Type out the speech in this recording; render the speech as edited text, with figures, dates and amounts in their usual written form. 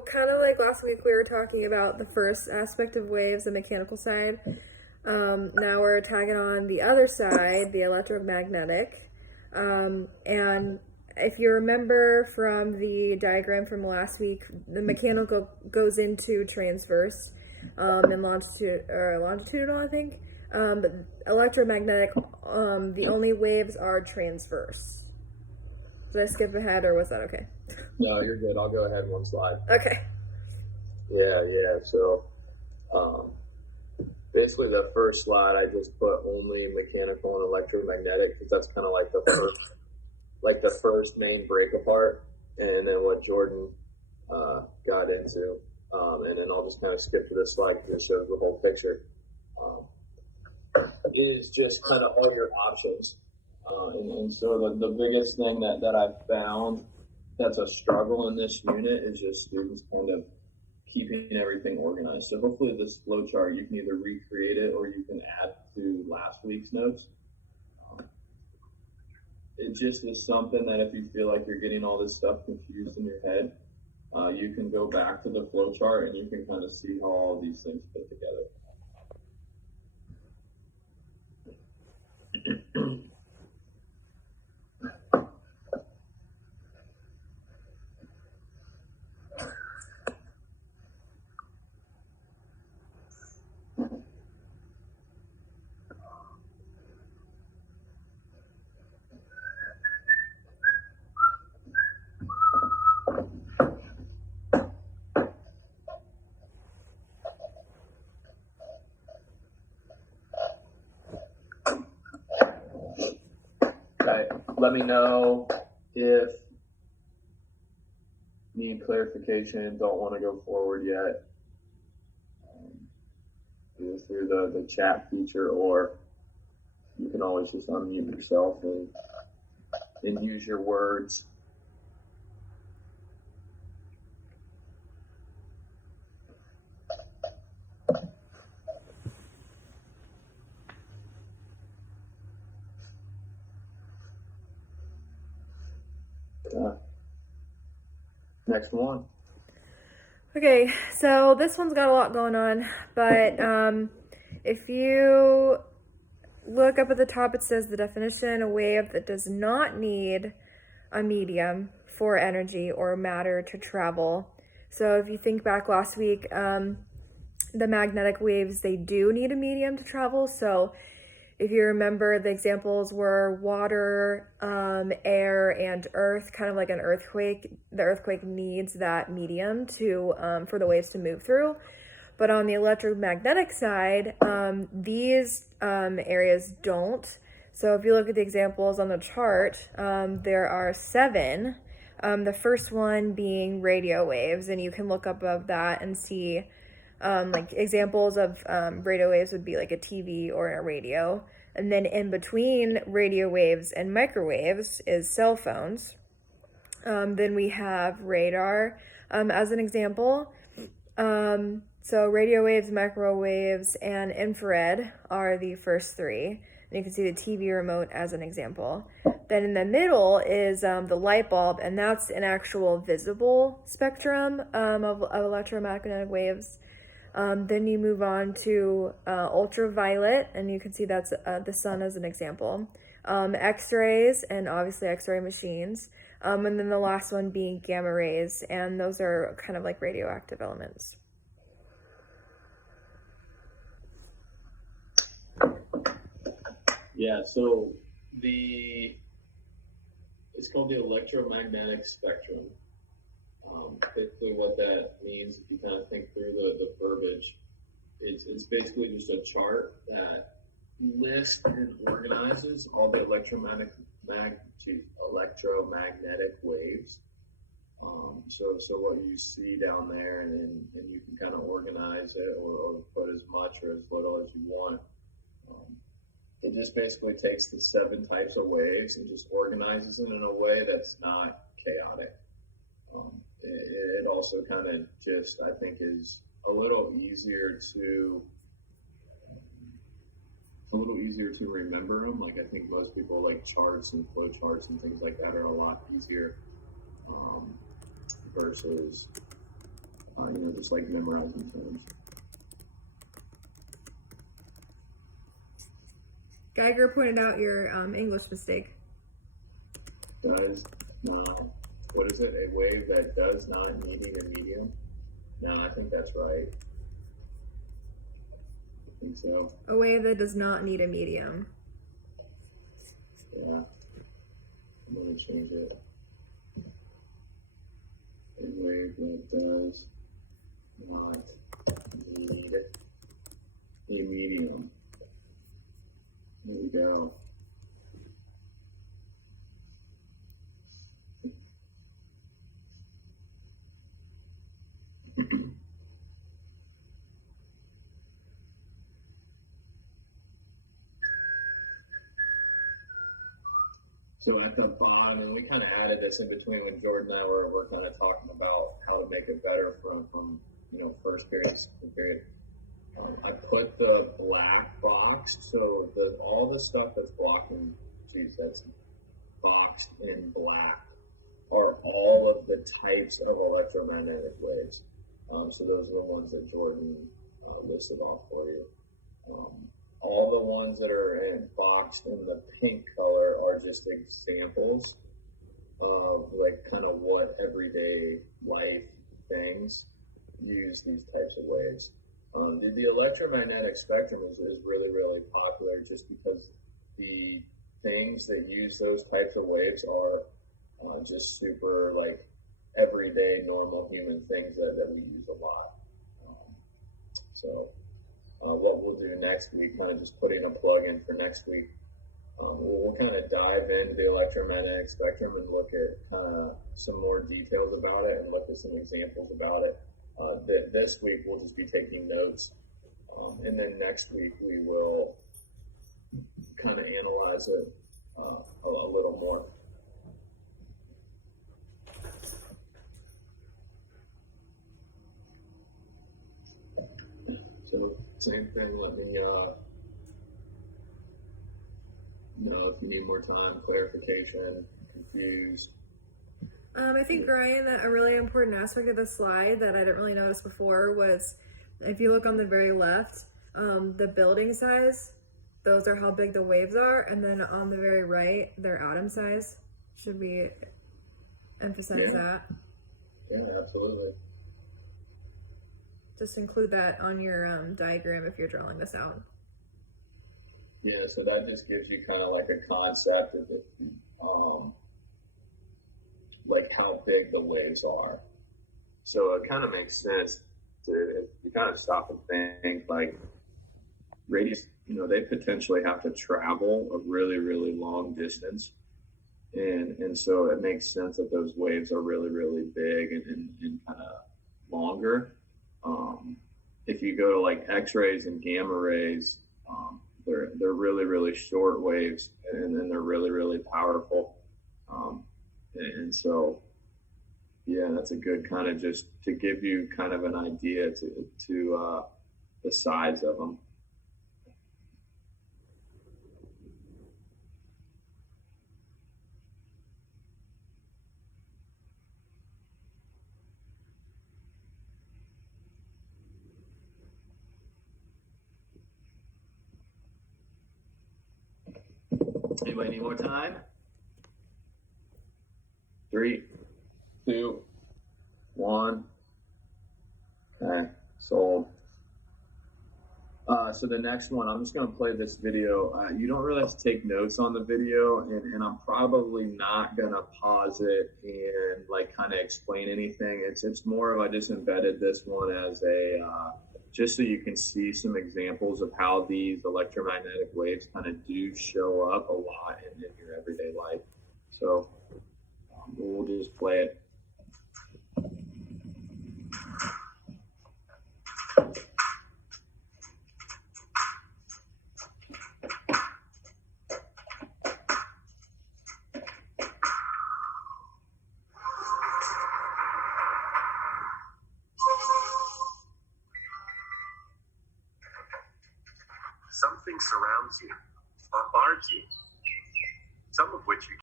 So kind of like last week, we were talking about the first aspect of waves, the mechanical side. Now we're tagging on the other side, the electromagnetic. And if you remember from the diagram from last week, the mechanical goes into transverse and longitudinal, I think. But electromagnetic, the only waves are transverse. Did I skip ahead, or was that okay? No, you're good. I'll go ahead one slide. Okay. Yeah. So, basically, the first slide I just put only mechanical and electromagnetic because that's kind of like the first main break apart, and then what Jordan got into, and then I'll just kind of skip to this slide because it shows the whole picture. Is just kind of all your options, and so the biggest thing that I've found that's a struggle in this unit is just students kind of keeping everything organized. So hopefully this flow chart, you can either recreate it or you can add to last week's notes. It just is something that if you feel like you're getting all this stuff confused in your head, you can go back to the flow chart and you can kind of see how all these things fit together. Okay, let me know if you need clarification, don't want to go forward yet. Either through the chat feature, or you can always just unmute yourself and use your words. Next one. Okay, so this one's got a lot going on, but if you look up at the top, it says the definition: a wave that does not need a medium for energy or matter to travel. So if you think back last week, the magnetic waves, they do need a medium to travel. So if you remember, the examples were water, air, and earth, kind of like an earthquake. The earthquake needs that medium for the waves to move through. But on the electromagnetic side, these areas don't. So if you look at the examples on the chart, there are 7. The first one being radio waves, and you can look up above that and see like examples of radio waves would be like a TV or a radio. And then in between radio waves and microwaves is cell phones. Then we have radar as an example. So radio waves, microwaves, and infrared are the first 3. And you can see the TV remote as an example. Then in the middle is the light bulb, and that's an actual visible spectrum of electromagnetic waves. Then you move on to ultraviolet, and you can see that's the sun as an example. X-rays, and obviously X-ray machines. And then the last one being gamma rays, and those are kind of like radioactive elements. Yeah, so it's called the electromagnetic spectrum. Basically what that means, if you kind of think through the verbiage, it's basically just a chart that lists and organizes all the electromagnetic waves. So what you see down there, and you can kind of organize it or put as much or as little as you want. It just basically takes the 7 types of waves and just organizes it in a way that's not chaotic. It also kind of just, I think, is a little easier to remember them. Like, I think most people like charts and flow charts and things like that are a lot easier versus just like memorizing terms. Geiger pointed out your English mistake. Does not, what is it? A wave that does not needing a medium? No, I think that's right. I think so. A wave that does not need a medium. Yeah. I'm going to change it. A wave that does not need a medium. There we go. So at the bottom, and we kind of added this in between when Jordan and I were kind of talking about how to make it better from first period to second period. I put the black box, so all the stuff that's blocking, that's boxed in black, are all of the types of electromagnetic waves. So those are the ones that Jordan listed off for you. All the ones that are boxed in the pink color are just examples of like kind of what everyday life things use these types of waves. The electromagnetic spectrum is really, really popular just because the things that use those types of waves are just super like everyday normal human things that we use a lot. What we'll do next week, kind of just putting a plug in for next week, we'll kind of dive into the electromagnetic spectrum and look at kind of some more details about it and look at some examples about it. This week we'll just be taking notes, and then next week we will kind of analyze it a little more. So same thing, let me know if you need more time, clarification, confused. I think, Ryan, that a really important aspect of the slide that I didn't really notice before was, if you look on the very left, the building size, those are how big the waves are, and then on the very right, their atom size. Should we emphasize that? Yeah, absolutely. Just include that on your diagram if you're drawing this out. Yeah, so that just gives you kind of like a concept of like how big the waves are. So it kind of makes sense to, if you kind of stop and think, like radius, they potentially have to travel a really, really long distance. And so it makes sense that those waves are really, really big and kind of longer. If you go to like X-rays and gamma rays, they're really, really short waves, and then they're really, really powerful. And so, yeah, that's a good kind of just to give you kind of an idea to the size of them. Anybody need more time? 3, 2, 1. Okay, sold. So the next one, I'm just going to play this video. You don't really have to take notes on the video, and I'm probably not going to pause it and like kind of explain anything. It's more of I just embedded this one as a just so you can see some examples of how these electromagnetic waves kind of do show up a lot in your everyday life. So we'll just play it. Something surrounds you, bombards you, some of which you